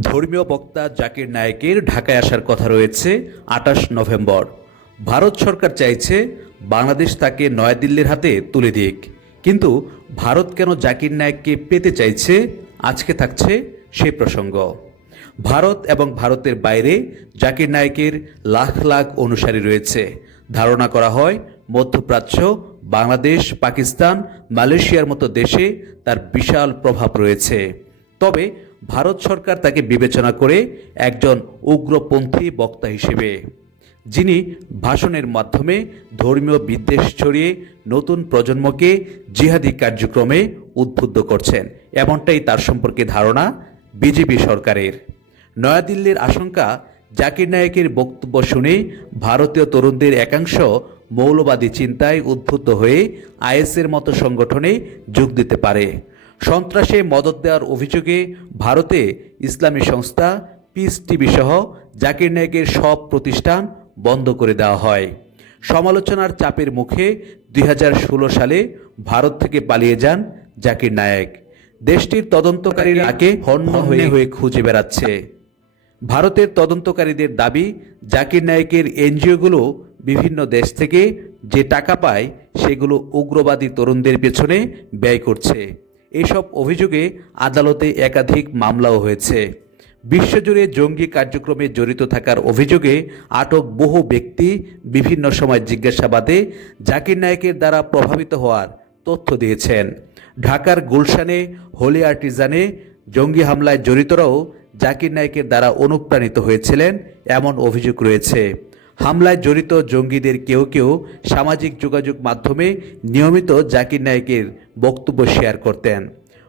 ধর্মীয় বক্তা জাকির নায়েকের ঢাকায় আসার কথা রয়েছে আঠাশ নভেম্বর। ভারত সরকার চাইছে বাংলাদেশ তাকে নয়াদিল্লির হাতে তুলে দিক। কিন্তু ভারত কেন জাকির নায়েককে পেতে চাইছে? আজকে থাকছে সেই প্রসঙ্গ। ভারত এবং ভারতের বাইরে জাকির নায়েকের লাখ লাখ অনুসারী রয়েছে। ধারণা করা হয়, মধ্যপ্রাচ্য, বাংলাদেশ, পাকিস্তান, মালয়েশিয়ার মতো দেশে তার বিশাল প্রভাব রয়েছে। তবে ভারত সরকার তাকে বিবেচনা করে একজন উগ্রপন্থী বক্তা হিসেবে, যিনি ভাষণের মাধ্যমে ধর্মীয় বিদ্বেষ ছড়িয়ে নতুন প্রজন্মকে জিহাদি কার্যক্রমে উদ্বুদ্ধ করছেন। এমনটাই তার সম্পর্কে ধারণা বিজেপি সরকারের। নয়াদিল্লির আশঙ্কা, জাকির নায়েকের বক্তব্য শুনে ভারতীয় তরুণদের একাংশ মৌলবাদী চিন্তায় উদ্বুদ্ধ হয়ে আইএসের মতো সংগঠনে যোগ দিতে পারে। সন্ত্রাসে মদত দেওয়ার অভিযোগে ভারতে ইসলামী সংস্থা পিস টিভি সহ জাকির নায়েকের সব প্রতিষ্ঠান বন্ধ করে দেওয়া হয়। সমালোচনার চাপের মুখে দুই হাজার ষোলো সালে ভারত থেকে পালিয়ে যান জাকির নায়েক। দেশটির তদন্তকারীরা তাকে হন্য হয়ে হয়ে খুঁজে বেড়াচ্ছে। ভারতের তদন্তকারীদের দাবি, জাকির নায়েকের এনজিওগুলো বিভিন্ন দেশ থেকে যে টাকা পায়, সেগুলো উগ্রবাদী তরুণদের পেছনে ব্যয় করছে। এসব অভিযোগে আদালতে একাধিক মামলাও হয়েছে। বিশ্বজুড়ে জঙ্গি কার্যক্রমে জড়িত থাকার অভিযোগে আটক বহু ব্যক্তি বিভিন্ন সময় জিজ্ঞাসাবাদে জাকির নায়েকের দ্বারা প্রভাবিত হওয়ার তথ্য দিয়েছেন। ঢাকার গুলশানে হোলি আর্টিজানে জঙ্গি হামলায় জড়িতরাও জাকির নায়েকের দ্বারা অনুপ্রাণিত হয়েছিলেন, এমন অভিযোগ রয়েছে। হামলায় জড়িত জঙ্গিদের কেউ কেউ সামাজিক যোগাযোগ মাধ্যমে নিয়মিত জাকির নায়েকের বক্তব্য শেয়ার করতেন।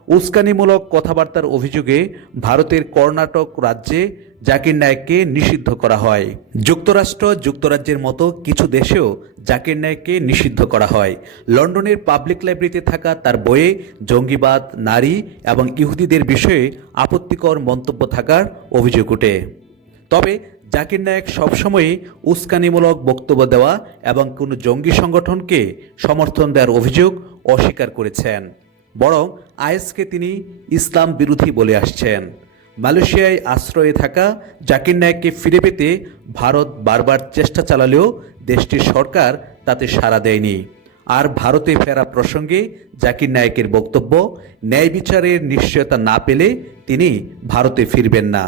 উস্কানিমূলক কথাবার্তার অভিযোগে ভারতের কর্ণাটক রাজ্যে জাকির নায়েককে নিষিদ্ধ করা হয়। যুক্তরাষ্ট্র যুক্তরাজ্যের মতো কিছু দেশেও জাকির নায়েককে নিষিদ্ধ করা হয়। লন্ডনের পাবলিক লাইব্রেরিতে থাকা তার বইয়ে জঙ্গিবাদ, নারী এবং ইহুদিদের বিষয়ে আপত্তিকর মন্তব্য থাকার অভিযোগ ওঠে। তবে জাকির নায়েক সবসময়ই উস্কানিমূলক বক্তব্য দেওয়া এবং কোনো জঙ্গি সংগঠনকে সমর্থন দেওয়ার অভিযোগ অস্বীকার করেছেন। বরং আইএসকে তিনি ইসলাম বিরোধী বলে আসছেন। মালয়েশিয়ায় আশ্রয়ে থাকা জাকির নায়েককে ফিরে পেতে ভারত বারবার চেষ্টা চালালেও দেশটির সরকার তাতে সাড়া দেয়নি। আর ভারতে ফেরা প্রসঙ্গে জাকির নায়েকের বক্তব্য, ন্যায় বিচারের নিশ্চয়তা না পেলে তিনি ভারতে ফিরবেন না।